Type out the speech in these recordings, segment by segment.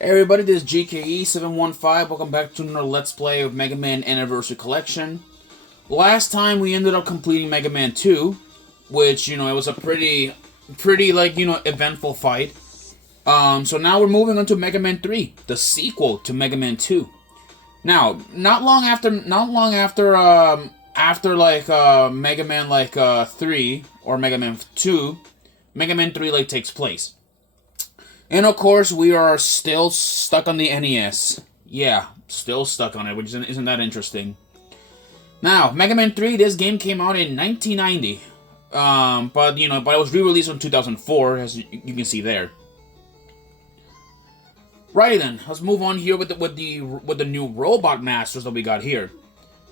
Hey everybody, this is GKE715. Welcome back to another Let's Play of Mega Man Anniversary Collection. Last time we ended up completing Mega Man 2, which, it was a pretty, eventful fight. So now we're moving on to Mega Man 3, the sequel to Mega Man 2. Now, not long after, Mega Man 3 or Mega Man 2, Mega Man 3 takes place. And of course, we are still stuck on the NES. Yeah, still stuck on it, which isn't that interesting. Now, Mega Man 3, this game came out in 1990. But it was re-released in 2004, as you can see there. Righty then, let's move on here with the new robot masters that we got here.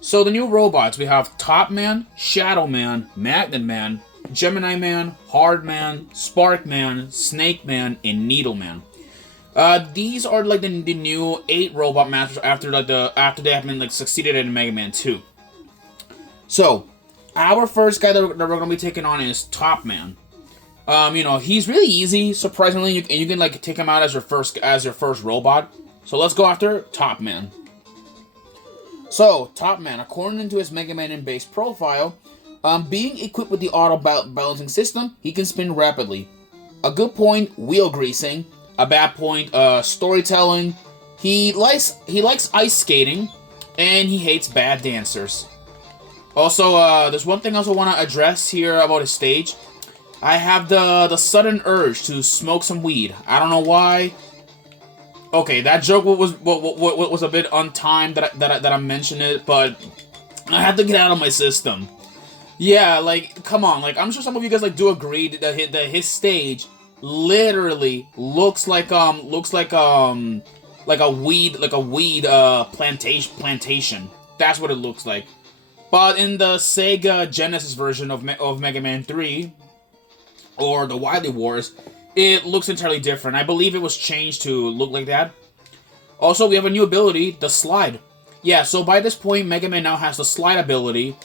So the new robots, we have Top Man, Shadow Man, Magnet Man, Gemini Man, Hard Man, Spark Man, Snake Man, and Needle Man. These are the new 8 robot masters after they have been succeeded in Mega Man 2. So, our first guy that we're gonna be taking on is Top Man. He's really easy, surprisingly, and you can take him out as your first robot. So let's go after Top Man. So, Top Man, according to his Mega Man base profile, being equipped with the auto balancing system, he can spin rapidly. A good point, wheel greasing. A bad point, storytelling. He likes ice skating, and he hates bad dancers. Also, there's one thing I also want to address here about his stage. I have the sudden urge to smoke some weed. I don't know why. Okay, that joke was a bit untimed that I mentioned it, but I had to get out of my system. Yeah, come on, I'm sure some of you guys do agree that his stage literally looks like a weed plantation. That's what it looks like. But in the Sega Genesis version of Mega Man 3 or the Wily Wars, it looks entirely different. I believe it was changed to look like that. Also, we have a new ability, the Slide. Yeah, so by this point, Mega Man now has the Slide ability,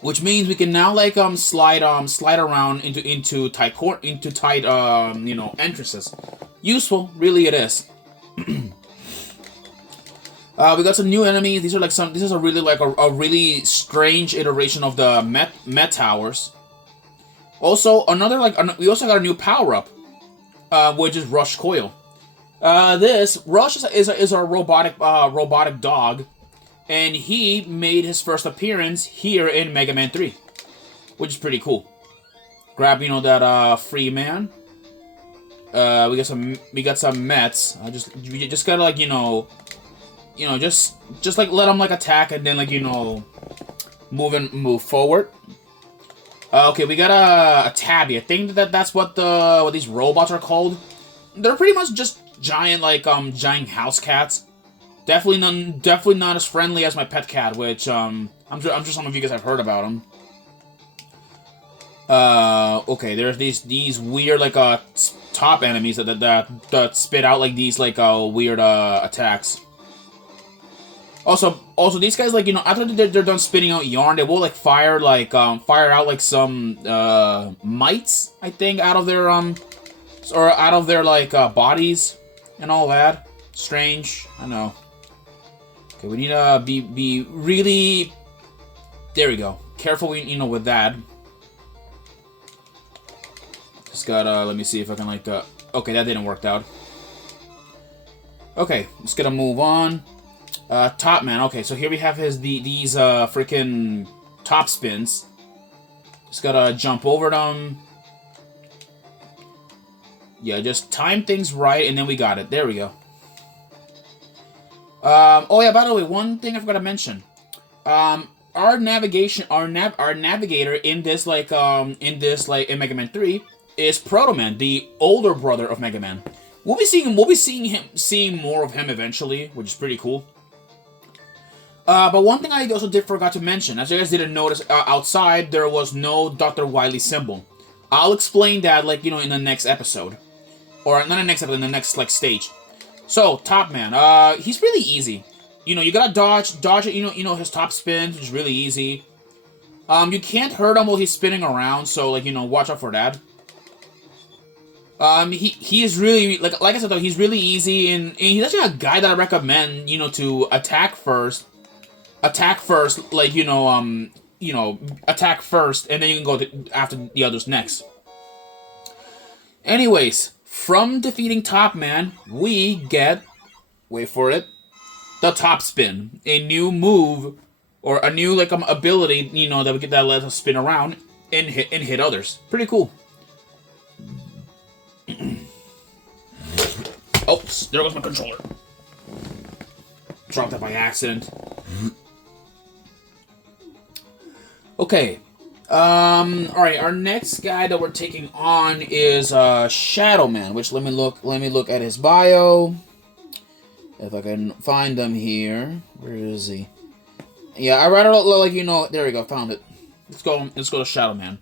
which means we can now slide around into tight entrances. Useful, really it is. We got some new enemies. These are this is a really strange iteration of the Met Towers. Also, we also got a new power-up, which is Rush Coil. This Rush is a robotic dog, and he made his first appearance here in Mega Man 3, which is pretty cool. Grab that free man. We got some Mets. You just gotta just let him attack and then move forward. Okay, we got a tabby. I think that's what these robots are called. They're pretty much just giant giant house cats. Definitely not as friendly as my pet cat, which I'm sure some of you guys have heard about them. Okay, there's these weird top enemies that spit out these weird attacks. Also, these guys after they're done spitting out yarn, they will fire out some mites, I think, out of their bodies and all that. Strange, I know. Okay, we need to be really. There we go. Careful, with that. Just gotta let me see if I can Okay, that didn't work out. Okay, just gonna move on. Top Man. Okay, so here we have these freaking top spins. Just gotta jump over them. Yeah, just time things right, and then we got it. There we go. Oh yeah, by the way, one thing I forgot to mention. Our navigator in this in Mega Man 3 is Proto Man, the older brother of Mega Man. We'll be seeing more of him eventually, which is pretty cool. But one thing I also forgot to mention, as you guys didn't notice, outside there was no Dr. Wily symbol. I'll explain that in the next episode, or not the next episode, in the next stage. So Top Man, he's really easy. You gotta dodge it. His top spins, which is really easy. You can't hurt him while he's spinning around, so watch out for that. He is really like I said though, he's really easy, and he's actually a guy that I recommend, you know, to attack first, like attack first, and then you can go after the others next. Anyways, from defeating Top Man, we get, wait for it, the Top Spin, a new move or a new like ability, you know, that we get that lets us spin around and hit others. Pretty cool. Oops, there goes my controller. Dropped that by accident. Okay. Alright, our next guy that we're taking on is Shadow Man, which let me look at his bio. If I can find him here. Where is he? Yeah, I read it like, you know, there we go, found it. Let's go to Shadow Man.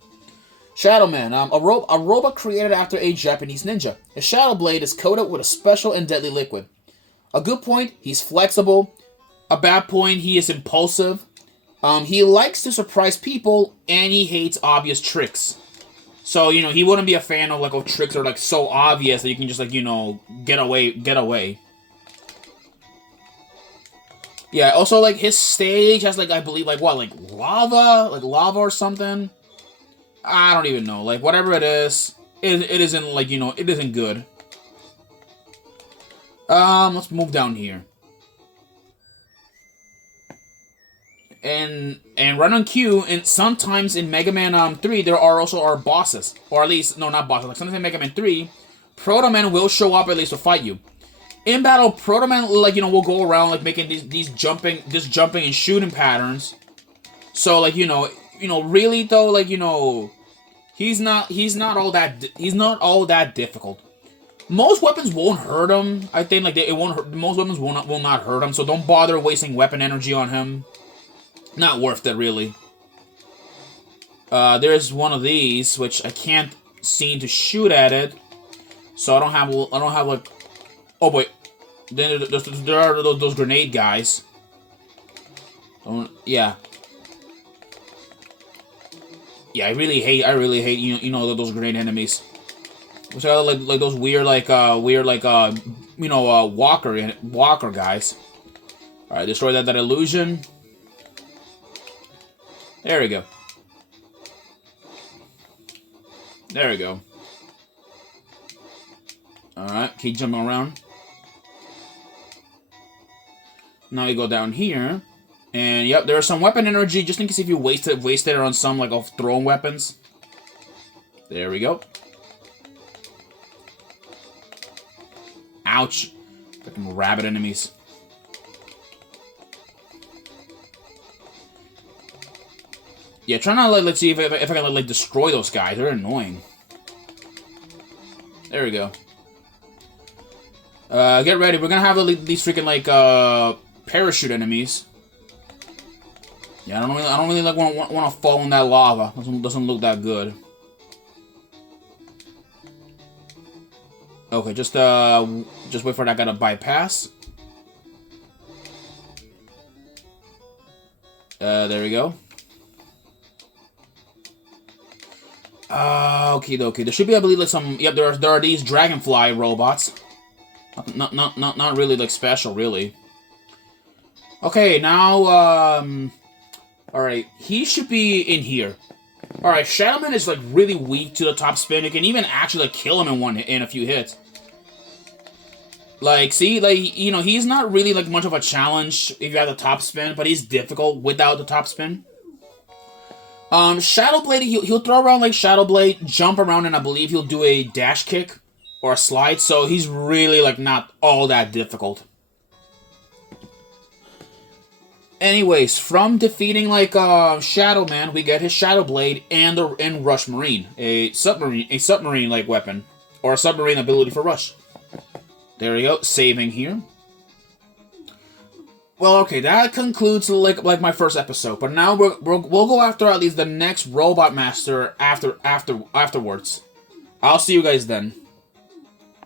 Shadow Man, a robot created after a Japanese ninja. His Shadow Blade is coated with a special and deadly liquid. A good point, he's flexible. A bad point, he is impulsive. He likes to surprise people, and he hates obvious tricks. So, you know, he wouldn't be a fan of, like, tricks that are, like, so obvious that you can just, like, you know, get away. Yeah, also, like, his stage has, like, I believe, like, what, like, lava? Like, lava or something? I don't even know. Like, whatever it is, it isn't, like, you know, it isn't good. Let's move down here. And right on cue, and sometimes in Mega Man 3, there are also our bosses. Or at least, no, not bosses. Like, sometimes in Mega Man 3, Proto Man will show up at least to fight you. In battle, Proto Man, like, you know, will go around, like, making these jumping and shooting patterns. So, like, you know, really though, like, you know, he's not all that difficult. Most weapons won't hurt him. I think like it won't hurt. Most weapons will not hurt him. So don't bother wasting weapon energy on him. Not worth it, really. There's one of these which I can't seem to shoot at it. So I don't have like. Oh wait, then there are those grenade guys. Yeah. Yeah, I really hate you know those grenade enemies. Which are like those weird walker guys. All right, destroy that illusion. There we go. There we go. All right, keep jumping around. Now you go down here. And yep, there is some weapon energy just in case if you waste it on some like of thrown weapons. There we go. Ouch. Fucking rabbit enemies. Yeah, trying to let's see if I can like destroy those guys. They're annoying. There we go. Get ready. We're gonna have these freaking like parachute enemies. Yeah, I don't really like want to fall in that lava. Doesn't look that good. Okay, just wait for that guy to bypass. There we go. Okay. There should be, I believe, like some. Yep, there are these dragonfly robots. Not really like special, really. Okay, now alright, he should be in here. Alright, Shadowman is like really weak to the top spin. You can even actually like, kill him in a few hits. Like, see, like, you know, he's not really like much of a challenge if you have the top spin, but he's difficult without the top spin. Shadow Blade, he'll throw around like Shadow Blade, jump around, and I believe he'll do a dash kick or a slide, so he's really like not all that difficult. Anyways, from defeating like Shadow Man, we get his Shadow Blade and Rush Marine, a submarine like weapon or a submarine ability for Rush. There we go, saving here. Well, okay, that concludes like my first episode, but now we'll go after at least the next Robot Master afterwards. I'll see you guys then.